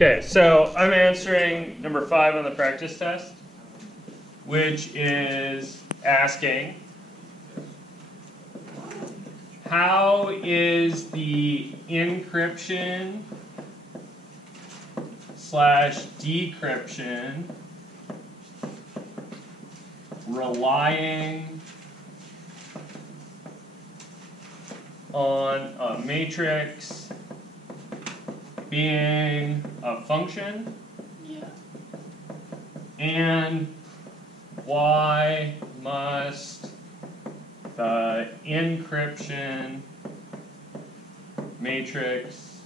Okay, so I'm answering number 5 on the practice test, which is asking, how is the encryption / decryption relying on a matrix being a function? Yeah. And why must the encryption matrix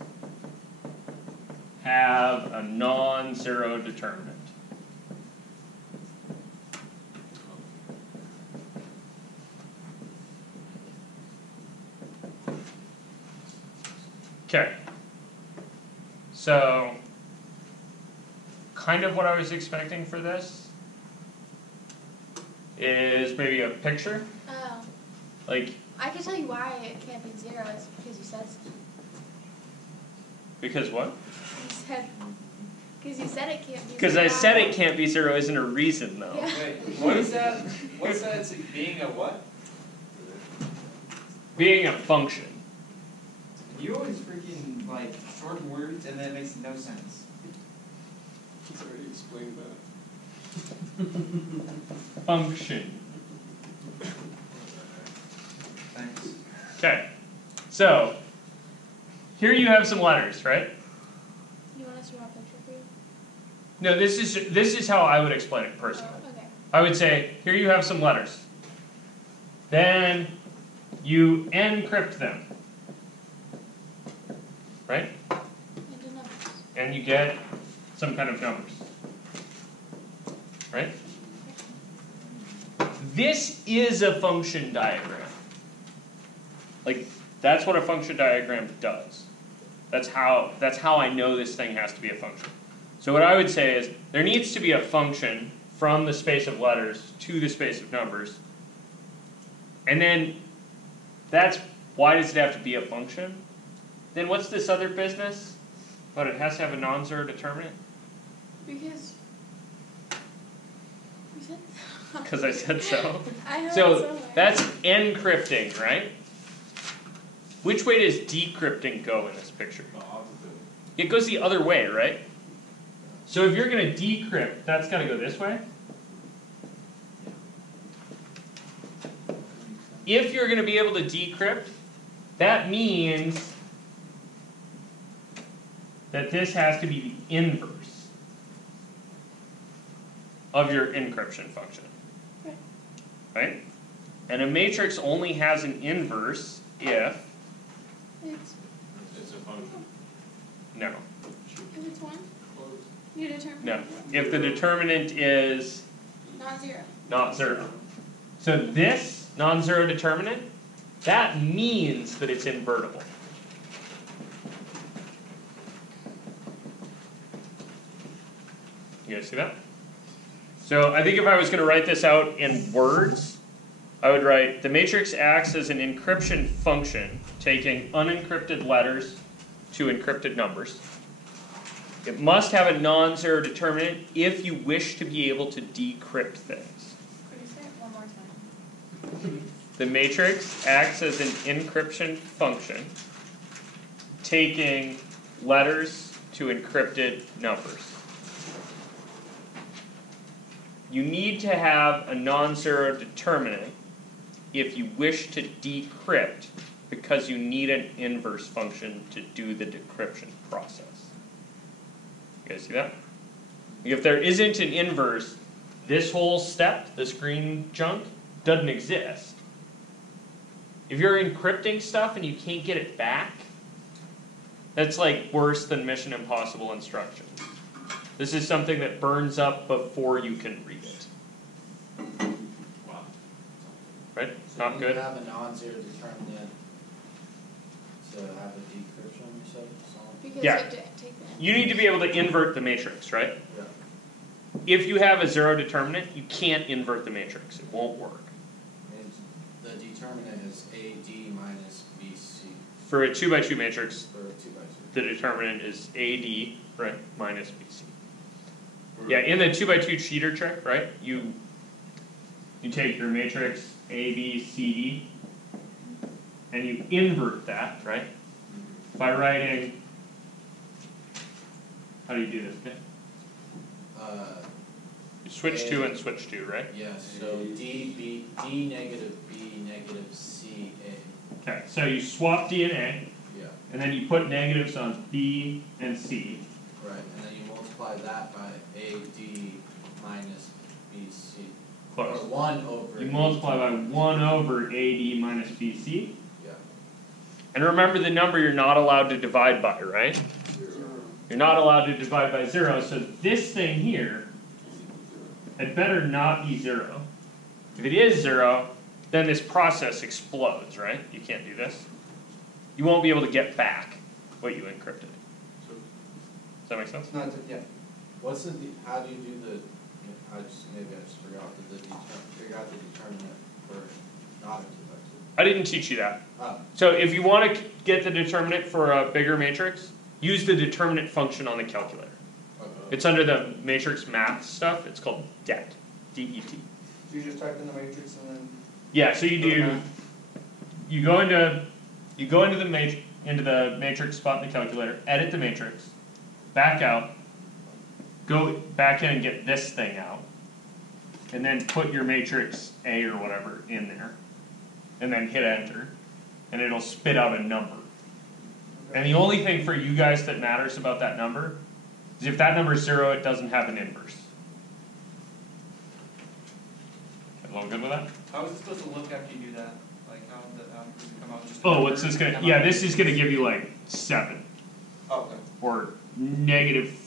have a non-zero determinant? Okay. So, kind of what I was expecting for this is maybe a picture. Oh. Like, I can tell you why it can't be 0. It's because you said so. Because what? Because you said it can't be 0. Because I said it can't be 0 isn't a reason, though. Yeah. Wait, what is that? What's that? It's being a what? Being a function. You always freaking like shorten words and then it makes no sense. He's already explained that. Function. Thanks. Okay. So, here you have some letters, right? You want us to draw a picture for you? No, this is how I would explain it personally. Oh, okay. I would say, here you have some letters. Then you encrypt them. Right? Into numbers. And you get some kind of numbers. Right? This is a function diagram. Like, that's what a function diagram does. That's how I know this thing has to be a function. So what I would say is, there needs to be a function from the space of letters to the space of numbers. And then, why does it have to be a function? Then what's this other business? But it has to have a non-zero determinant? Because you said so. Because I said so. I know So that's encrypting, right? Which way does decrypting go in this picture? The opposite. It goes the other way, right? So if you're going to decrypt, that's got to go this way. If you're going to be able to decrypt, that means that this has to be the inverse of your encryption function. Right? And a matrix only has an inverse if... It's a function. No. If it's 1, you determine. No. If the determinant is Non-zero. not 0. So this non-zero determinant, that means that it's invertible. You guys see that? So I think if I was going to write this out in words, I would write, the matrix acts as an encryption function, taking unencrypted letters to encrypted numbers. It must have a non-zero determinant if you wish to be able to decrypt things. Could you say it one more time? The matrix acts as an encryption function, taking letters to encrypted numbers. You need to have a non-zero determinant if you wish to decrypt, because you need an inverse function to do the decryption process. You guys see that? If there isn't an inverse, this whole step, this green chunk, doesn't exist. If you're encrypting stuff and you can't get it back, that's like worse than Mission Impossible instructions. This is something that burns up before you can read it. Wow. Right? So Not you good? have a non-zero determinant to have a decryption, you said? Because Yeah. you have to take the You need to be able to invert the matrix, right? Yeah. If you have a zero determinant, you can't invert the matrix. It won't work. The determinant is AD minus BC For a 2 by 2 matrix, for a 2 by 2. the determinant is AD right, minus BC. Yeah, in the 2x2 cheater trick, right, you take your matrix A, B, C, D, and you invert that, right, by writing, how do you do this, okay? You switch 2 and switch 2, right? Yes, so D negative B negative C A. Okay, so you swap D and A, Yeah, and then you put negatives on B and C. right, and then you multiply that by AD minus BC. Close. Or 1 over You AD. multiply by 1 over AD minus BC. Yeah. And remember the number you're not allowed to divide by, right? 0. You're not allowed to divide by 0, so this thing here, it better not be 0. If it is 0, then this process explodes, right? You can't do this. You won't be able to get back what you encrypted. Does that make sense? It's not, yeah. What's the, how do you do the, maybe I just forgot, figure out the determinant for not a 2x2. I didn't teach you that. Oh, So if you want to get the determinant for a bigger matrix, use the determinant function on the calculator. okay. It's under the matrix math stuff. It's called DET. D-E-T. So you just type in the matrix and then. Yeah, so you go into the matrix spot in the calculator, edit the matrix, back out, go back in and get this thing out, and then put your matrix A or whatever in there, and then hit enter, and it'll spit out a number. And the only thing for you guys that matters about that number is if that number is 0, it doesn't have an inverse. Everyone good with that? How is it supposed to look after you do that? Like how does it come out? Just Oh, what's this gonna? Yeah, this is gonna give you like 7 Oh, okay. or negative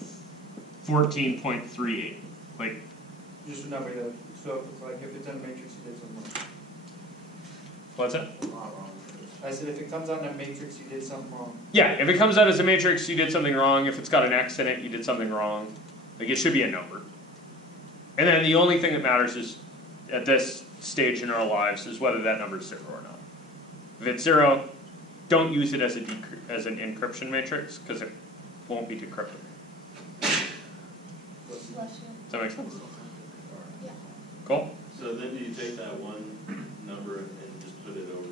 14.38. Like, Just a number though. So if it's like if it's in a matrix, you did something wrong. what's that? I'm not wrong with this. I said if it comes out in a matrix, you did something wrong. Yeah, if it comes out as a matrix, you did something wrong. If it's got an X in it, you did something wrong. Like, it should be a number. And then the only thing that matters is, at this stage in our lives, is whether that number is 0 or not. If it's 0, don't use it as an encryption matrix, because it won't be decrypted. Bless you. Does that make sense? Yeah. Cool? So then do you take that one number and just put it over,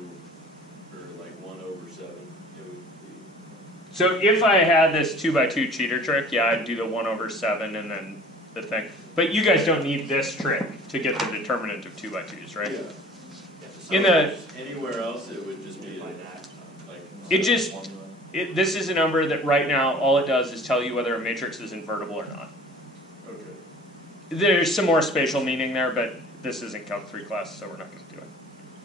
or like 1 over 7? It would be. So if I had this 2x2 cheater trick, yeah, I'd do the 1 over 7 and then the thing. But you guys don't need this trick to get the determinant of 2x2s, right? Yeah. In the Anywhere else, it would just be like. This is a number that right now all it does is tell you whether a matrix is invertible or not. Okay. There's some more spatial meaning there, but this isn't Calc 3 class, so we're not going to do it.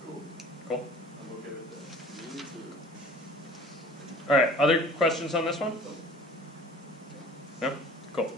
Cool. Cool? I'm okay with that. Me too. Alright, other questions on this one? No? Cool.